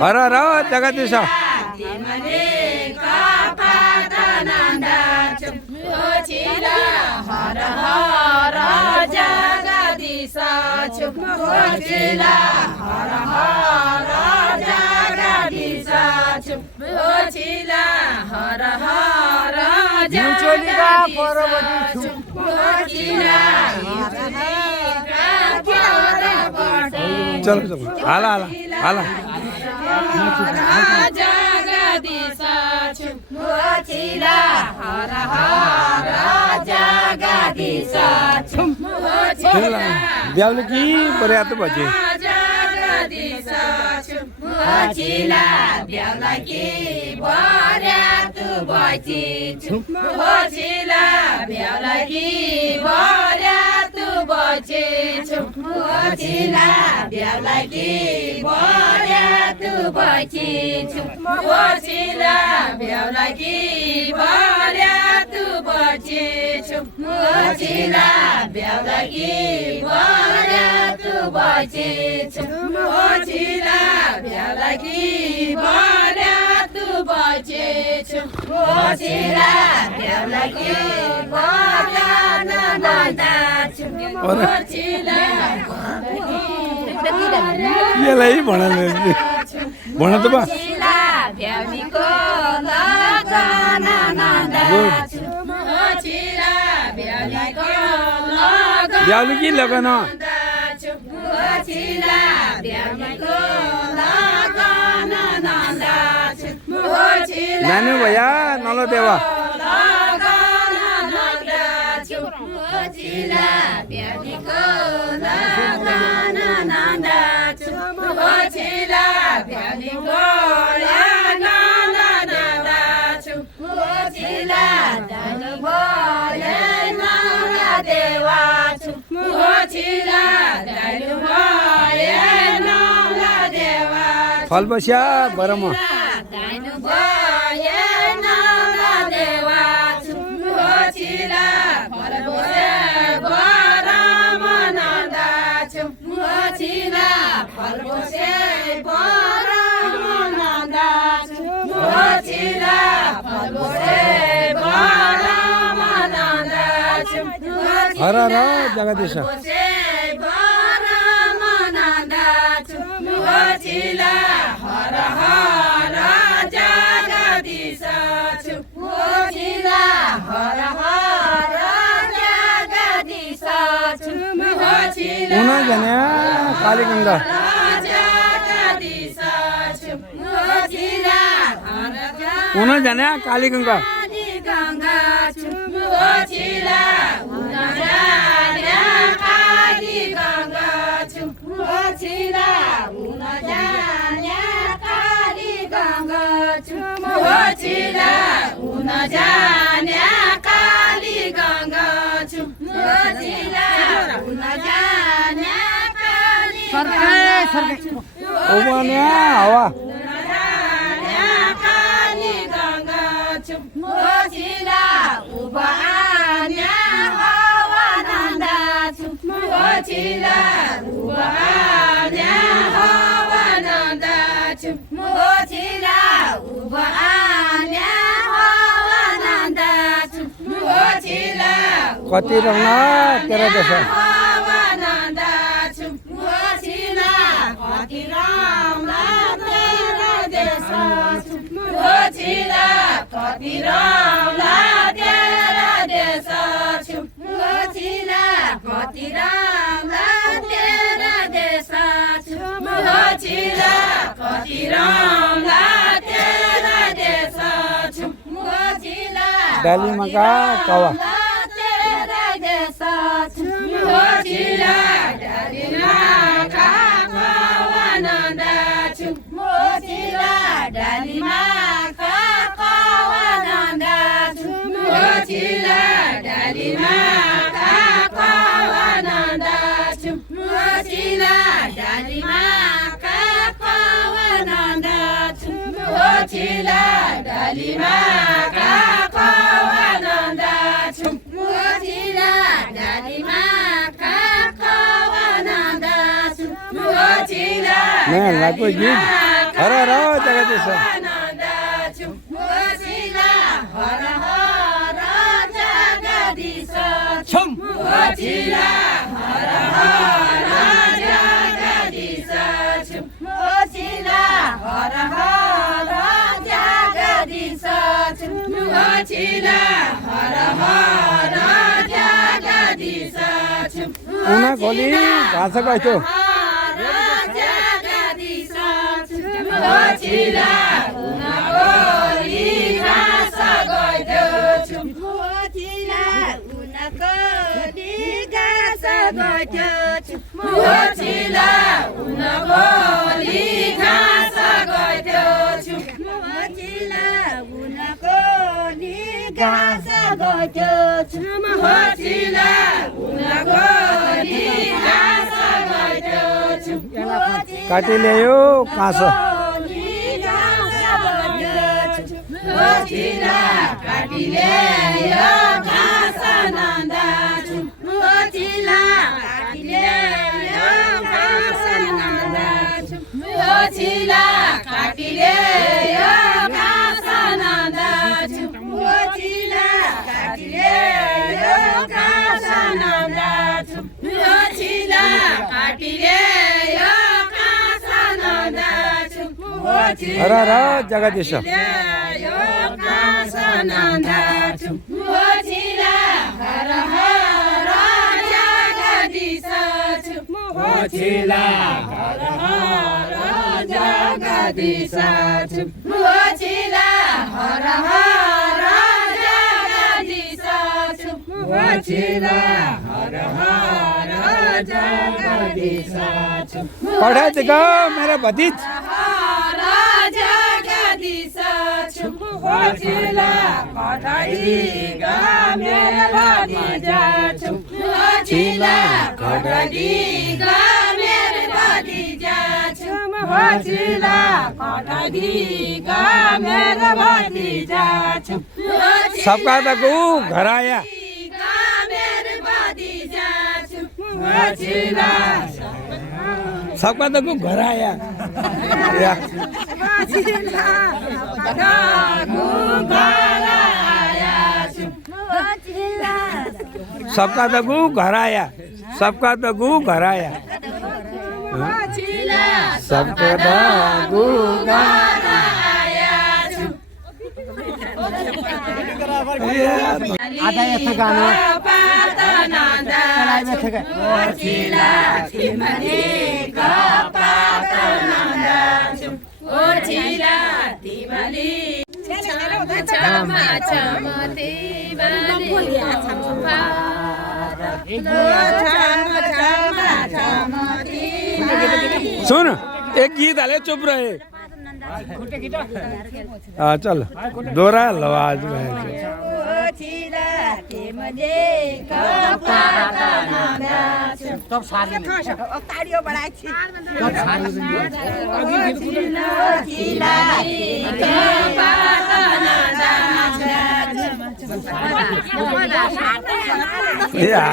हर हर जगदीश हर हर जगदीश हर हर जगदीश हर हर चलो चलो हाला हाला हाला जगदीश हर हर जगदीश ब्याउले कि पर्याप्त बजे जगदीश ब्याउला कि पर्याप्त बजे ब्याउला कि पर्याप्त बजे ब्याउला कि पर्याप्त बजे ब्याउला कि पर्याप्त बजे ब्याउला कि पर्याप्त बजे ब्याउला कि पर्याप्त बजे ब्याउला कि यसलाई भन त बा ब्याउले कि लगन नानी भैया नलो देवा फल बस्या बरम हर हर जगदीश हर हर जगदीश हर हर जगदीश उना जन्या कालीगंगा उना जन्या कालीगंगा हवा कति रंग तेरा दशा डाली मका कवा Dalima ને લાગુ ગીત હર હર જગદીશ આનંદ છું મોચીલા હર હર જગદીશ છમ મોચીલા હર હર જગદીશ છું મોચીલા હર હર જગદીશ છું મોચીલા હર હર જગદીશ છું ઉના ખોલી ઘાસ કાઢ્યો મોચીલા ઉના કોલી ઘાસ ગોઠ્યો છું મોચીલા ઉના કોલી ઘાસ ગોઠ્યો છું મોચીલા ઉના કોલી ઘાસ ગોઠ્યો છું મોચીલા ઉના કોલી ઘાસ ગોઠ્યો છું મોચીલા ઉના કોલી ઘાસ ગોઠ્યો છું કાઢી લેયો કાંસો મોચીલા કાઢી લેયો ઘાસ નંદા છું મોચીલા કાઢી લેયો ઘાસ નંદા છું મોચીલા કાઢી લેયો ઘાસ નંદા છું મોચીલા કાઢી લેયો ઘાસ નંદા છું મોચીલા કાઢી લેયો ઘાસ નંદા છું હર હર જગદીશ પढ़े जगह मेरे बदीच सबका तक घर आया सबका तक घर आया सबका तक घर आया सबका तक घर आया सबका तक आधा ऐसे गाना सुन एक गीत आले चुप रहे हाँ चल दोहरा लवाज में सब सारी तालियों बढ़ाई सब या